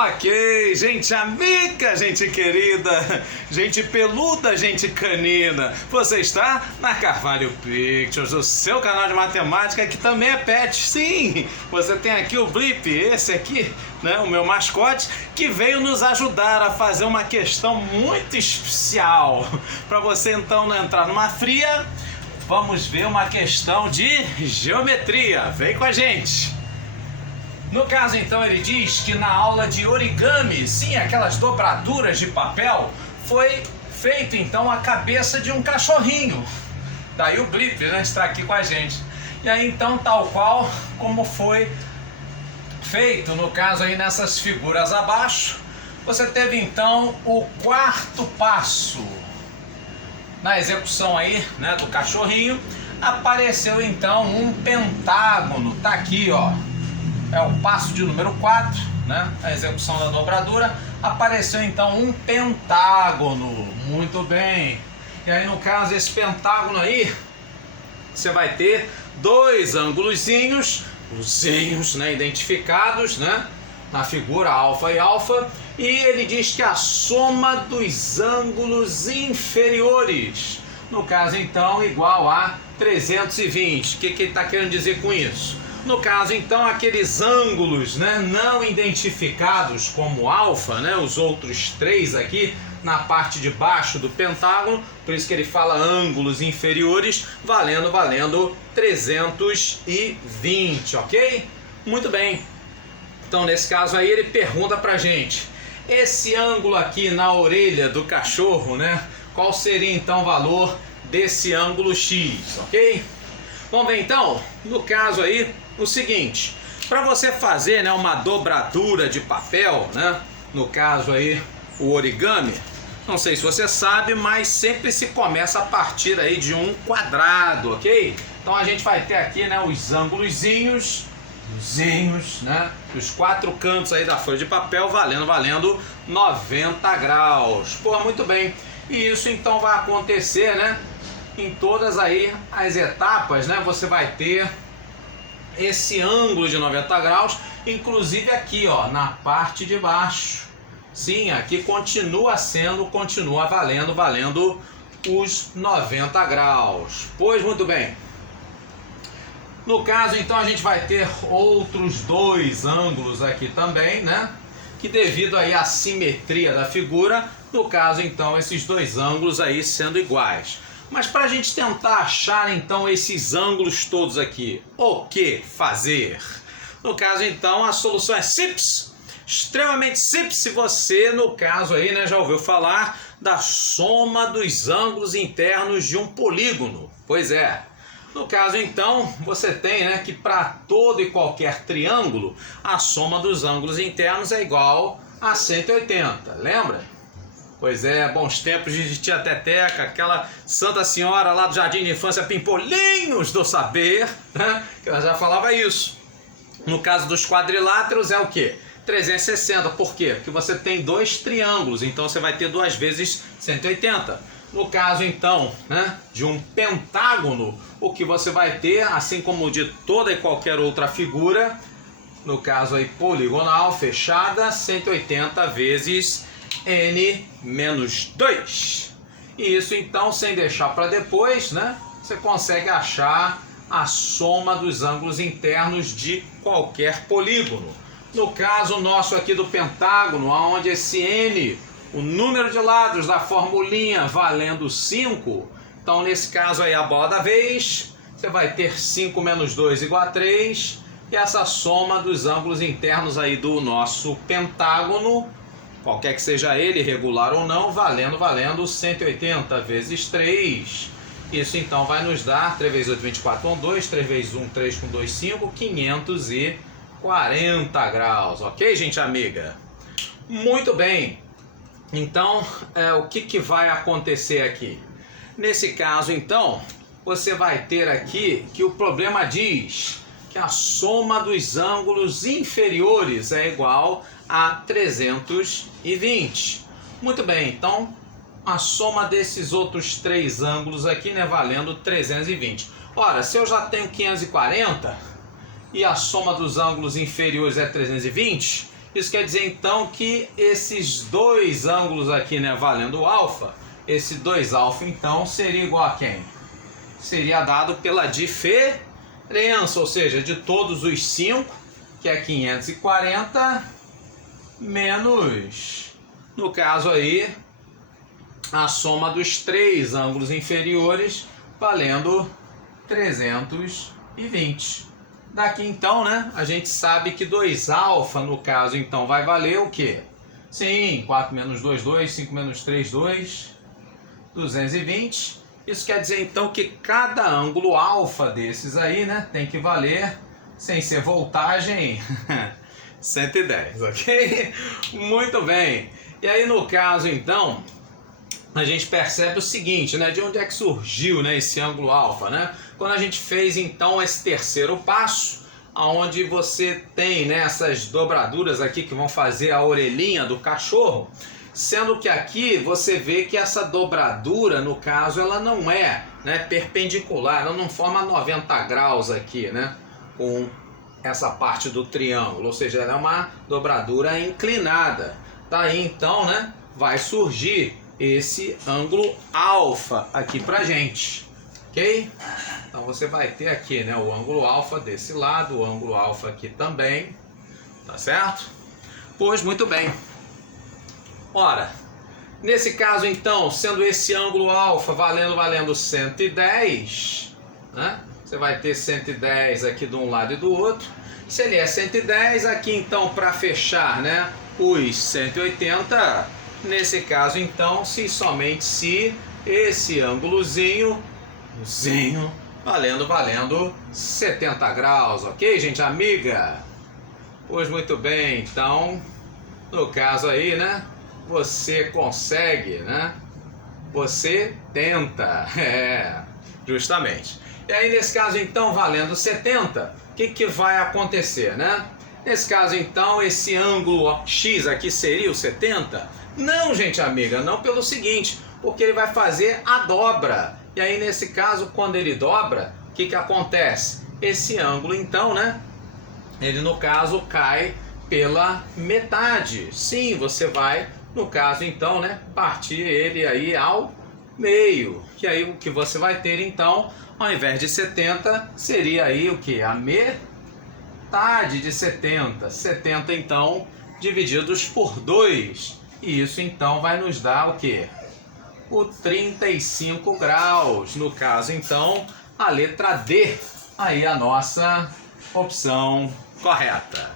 Ok, gente amiga, gente querida, gente peluda, gente canina. Você está na Carvalho Pictures, o seu canal de matemática que também é pet. Sim, você tem aqui o Blip, esse aqui, né, o meu mascote, que veio nos ajudar a fazer uma questão muito especial. Para você então não entrar numa fria, vamos ver uma questão de geometria. Vem com a gente! No caso, então, ele diz que na aula de origami, sim, aquelas dobraduras de papel, foi feito, então, a cabeça de um cachorrinho. Daí o Blip, né, está aqui com a gente. E aí, então, tal qual como foi feito, no caso aí, nessas figuras abaixo, você teve, então, o quarto passo. Na execução aí, né, do cachorrinho, apareceu, então, um pentágono. Tá aqui, ó. É o passo de número 4, né? A execução da dobradura. Apareceu então um pentágono. Muito bem. E aí, no caso, esse pentágono aí, você vai ter dois ângulozinhos, né, identificados, né, na figura alfa e alfa. E ele diz que a soma dos ângulos inferiores, no caso, então, igual a 320. O que ele está querendo dizer com isso? No caso, então, aqueles ângulos, né, não identificados como alfa, né, os outros três aqui na parte de baixo do pentágono, por isso que ele fala ângulos inferiores, valendo 320, ok? Muito bem. Então, nesse caso aí, ele pergunta pra gente, esse ângulo aqui na orelha do cachorro, né, qual seria então o valor desse ângulo X, ok? Vamos ver então, no caso aí, o seguinte, para você fazer, né, uma dobradura de papel, né, no caso aí o origami, não sei se você sabe, mas sempre se começa a partir aí de um quadrado, ok? Então a gente vai ter aqui, né, os ângulozinhos, né, os quatro cantos aí da folha de papel valendo 90 graus. Pô, muito bem. E isso então vai acontecer, né, em todas aí as etapas, né, você vai ter esse ângulo de 90 graus, inclusive aqui, ó, na parte de baixo. Sim, aqui continua valendo os 90 graus. Pois muito bem. No caso, então, a gente vai ter outros dois ângulos aqui também, né? Que devido aí à simetria da figura, no caso, então, esses dois ângulos aí sendo iguais. Mas para a gente tentar achar então esses ângulos todos aqui, o que fazer? No caso então a solução é simples, extremamente simples, se você no caso aí, né, já ouviu falar da soma dos ângulos internos de um polígono. Pois é, no caso então você tem, né, que para todo e qualquer triângulo a soma dos ângulos internos é igual a 180, lembra? Pois é, bons tempos de tia Teteca, aquela Santa Senhora lá do Jardim de Infância Pimpolinhos do Saber, né? Que ela já falava isso. No caso dos quadriláteros é o quê? 360, por quê? Porque você tem dois triângulos, então você vai ter duas vezes 180. No caso então, né, de um pentágono, o que você vai ter, assim como de toda e qualquer outra figura, no caso aí poligonal, fechada, 180 vezes n-2. E isso então, sem deixar para depois, né, você consegue achar a soma dos ângulos internos de qualquer polígono. No caso nosso aqui do pentágono, onde esse n, o número de lados da formulinha valendo 5, então nesse caso aí a bola da vez, você vai ter 5 menos 2 igual a 3, e essa soma dos ângulos internos aí do nosso pentágono, qualquer que seja ele, regular ou não, valendo 180 vezes 3. Isso então vai nos dar 3 vezes 8, 24, 1, 2, 3 vezes 1, 3 com 2, 5, 540 graus. Ok, gente amiga? Muito bem. Então, o que vai acontecer aqui? Nesse caso, então, você vai ter aqui que o problema diz que a soma dos ângulos inferiores é igual a 320. Muito bem, então a soma desses outros três ângulos aqui, né, valendo 320. Ora, se eu já tenho 540 e a soma dos ângulos inferiores é 320, Isso quer dizer então que esses dois ângulos aqui, né, valendo alfa, esse 2α então seria igual a quem? Seria dado pela diferença, ou seja, de todos os 5, que é 540, menos, no caso aí, a soma dos 3 ângulos inferiores, valendo 320. Daqui então, né, a gente sabe que 2α, no caso, então, vai valer o quê? Sim, 4 menos 2, 2, 5 menos 3, 2, 220. Isso quer dizer então que cada ângulo alfa desses aí, né, tem que valer, sem ser voltagem, 110, ok? Muito bem. E aí no caso então, a gente percebe o seguinte, né, de onde é que surgiu, né, esse ângulo alfa, né? Quando a gente fez então esse terceiro passo, onde você tem, né, essas dobraduras aqui que vão fazer a orelhinha do cachorro, sendo que aqui você vê que essa dobradura, no caso, ela não é, né, perpendicular, ela não forma 90 graus aqui, né, com essa parte do triângulo, ou seja, ela é uma dobradura inclinada. Daí então, né, vai surgir esse ângulo alfa aqui pra gente, ok? Então você vai ter aqui, né, o ângulo alfa desse lado, o ângulo alfa aqui também, tá certo? Pois muito bem. Ora, nesse caso então, sendo esse ângulo alfa valendo 110, né? Você vai ter 110 aqui de um lado e do outro. Se ele é 110, aqui então para fechar, né, os 180, nesse caso então, se somente se esse ângulozinho valendo 70 graus, ok, gente amiga? Pois muito bem, então, no caso aí, né, você consegue, né, você tenta, justamente. E aí nesse caso então, valendo 70, o que vai acontecer, né? Nesse caso então, esse ângulo X aqui seria o 70? Não, gente amiga, não, pelo seguinte, porque ele vai fazer a dobra. E aí nesse caso, quando ele dobra, o que acontece? Esse ângulo então, né, ele no caso cai pela metade. Sim, você vai, no caso então, né, partir ele aí ao meio. E aí o que você vai ter então, ao invés de 70, seria aí o que? A metade de 70. 70 então divididos por 2. E isso então vai nos dar o que? O 35 graus. No caso então, a letra D, aí a nossa opção correta.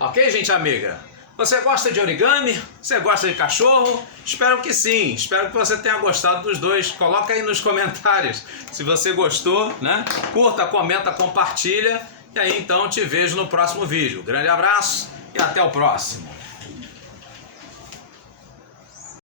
Ok, gente amiga? Você gosta de origami? Você gosta de cachorro? Espero que sim. Espero que você tenha gostado dos dois. Coloca aí nos comentários se você gostou, né? Curta, comenta, compartilha. E aí então te vejo no próximo vídeo. Grande abraço e até o próximo.